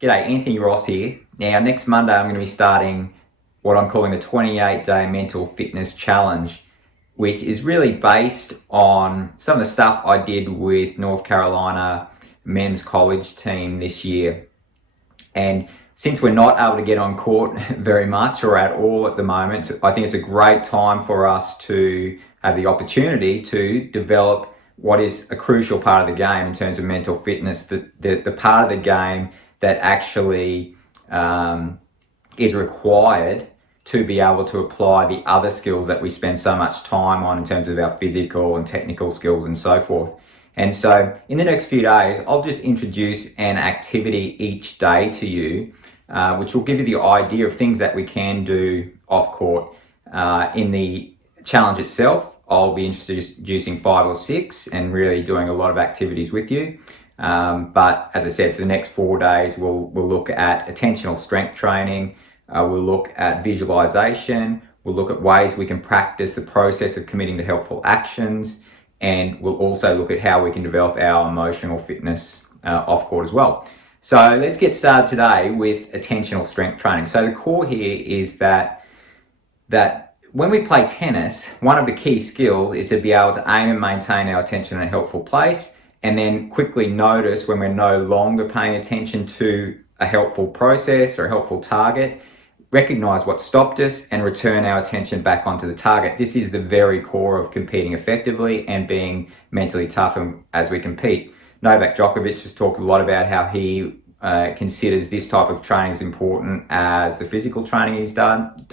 G'day, Anthony Ross here. Now, next Monday, I'm going to be starting what I'm calling the 28-day mental fitness challenge, which is really based on some of the stuff I did with North Carolina men's college team this year. And since we're not able to get on court very much or at all at the moment, I think it's a great time for us to have the opportunity to develop what is a crucial part of the game in terms of mental fitness, the part of the game that actually is required to be able to apply the other skills that we spend so much time on in terms of our physical and technical skills and so forth. And so in the next few days, I'll just introduce an activity each day to you, which will give you the idea of things that we can do off court. In the challenge itself, I'll be introducing 5 or 6 and really doing a lot of activities with you. But as I said, for the next 4 days, we'll look at attentional strength training, we'll look at visualization, we'll look at ways we can practice the process of committing to helpful actions, and we'll also look at how we can develop our emotional fitness off court as well. So let's get started today with attentional strength training. So the core here is that when we play tennis, one of the key skills is to be able to aim and maintain our attention in a helpful place, and then quickly notice when we're no longer paying attention to a helpful process or a helpful target, recognize what stopped us and return our attention back onto the target. This is the very core of competing effectively and being mentally tough as we compete. Novak Djokovic has talked a lot about how he considers this type of training as important as the physical training he's done.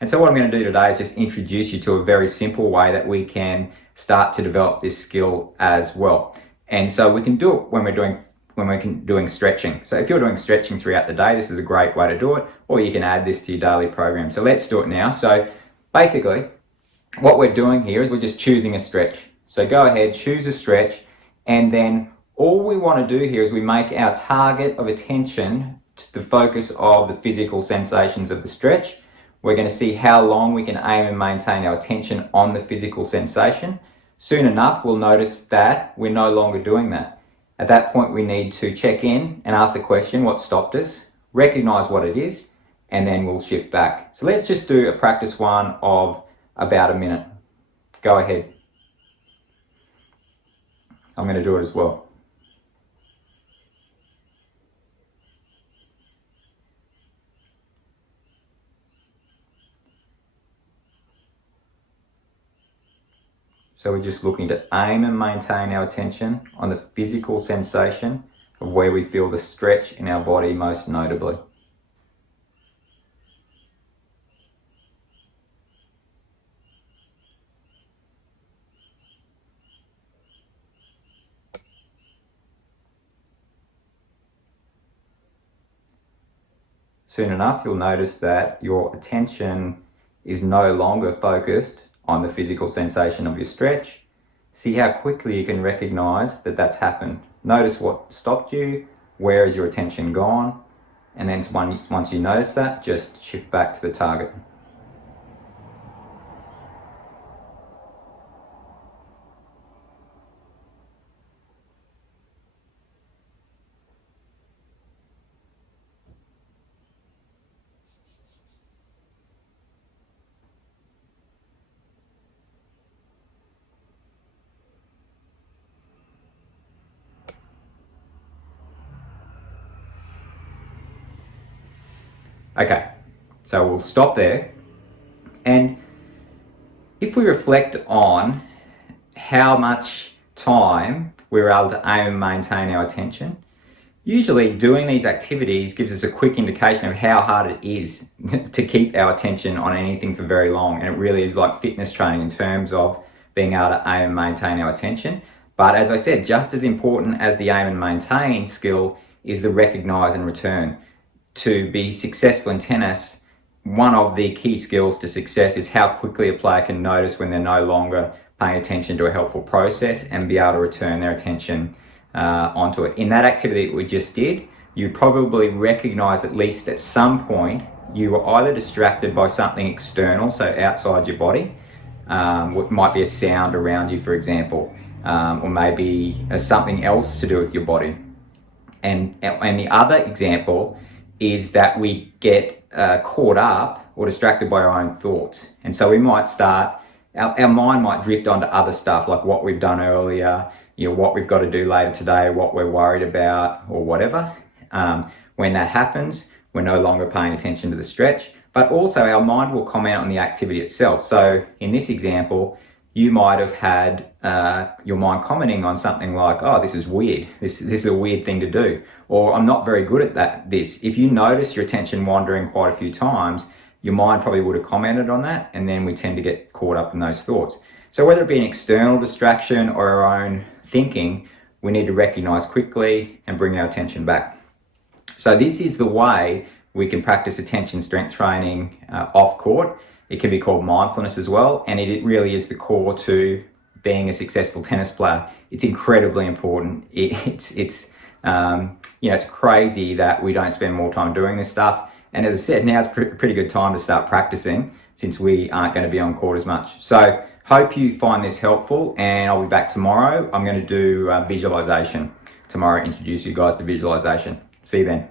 And so what I'm going to do today is just introduce you to a very simple way that we can start to develop this skill as well. And so we can do it when we're doing stretching. So if you're doing stretching throughout the day, this is a great way to do it, or you can add this to your daily program. So let's do it now. So basically, what we're doing here is we're just choosing a stretch. So go ahead, choose a stretch, and then all we want to do here is we make our target of attention to the focus of the physical sensations of the stretch. We're going to see how long we can aim and maintain our attention on the physical sensation. Soon enough, we'll notice that we're no longer doing that. At that point, we need to check in and ask the question, what stopped us, recognize what it is, and then we'll shift back. So let's just do a practice one of about a minute. Go ahead. I'm going to do it as well. So we're just looking to aim and maintain our attention on the physical sensation of where we feel the stretch in our body most notably. Soon enough, you'll notice that your attention is no longer focused on the physical sensation of your stretch. See how quickly you can recognize that that's happened. Notice what stopped you, where is your attention gone, and then once you notice that, just shift back to the target. Okay, so we'll stop there. And if we reflect on how much time we're able to aim and maintain our attention, usually doing these activities gives us a quick indication of how hard it is to keep our attention on anything for very long. And it really is like fitness training in terms of being able to aim and maintain our attention. But as I said, just as important as the aim and maintain skill is the recognize and return. To be successful in tennis, one of the key skills to success is how quickly a player can notice when they're no longer paying attention to a helpful process and be able to return their attention onto it. In that activity that we just did, you probably recognize at least at some point you were either distracted by something external, so outside your body, what might be a sound around you, for example, or maybe something else to do with your body. And the other example is that we get caught up or distracted by our own thoughts. And so we might start, our mind might drift onto other stuff like what we've done earlier, what we've got to do later today, what we're worried about, or whatever. When that happens, we're no longer paying attention to the stretch, but also our mind will comment on the activity itself. So in this example, you might have had your mind commenting on something like, oh, this is weird. This is a weird thing to do. Or I'm not very good at this. If you notice your attention wandering quite a few times, your mind probably would have commented on that, and then we tend to get caught up in those thoughts. So whether it be an external distraction or our own thinking, we need to recognize quickly and bring our attention back. So this is the way we can practice attention strength training off court. It can be called mindfulness as well, and it really is the core to being a successful tennis player. It's incredibly important. It's crazy that we don't spend more time doing this stuff. And as I said, now's a pretty good time to start practicing since we aren't going to be on court as much. So hope you find this helpful, and I'll be back tomorrow. I'm going to do visualization tomorrow, introduce you guys to visualization. See you then.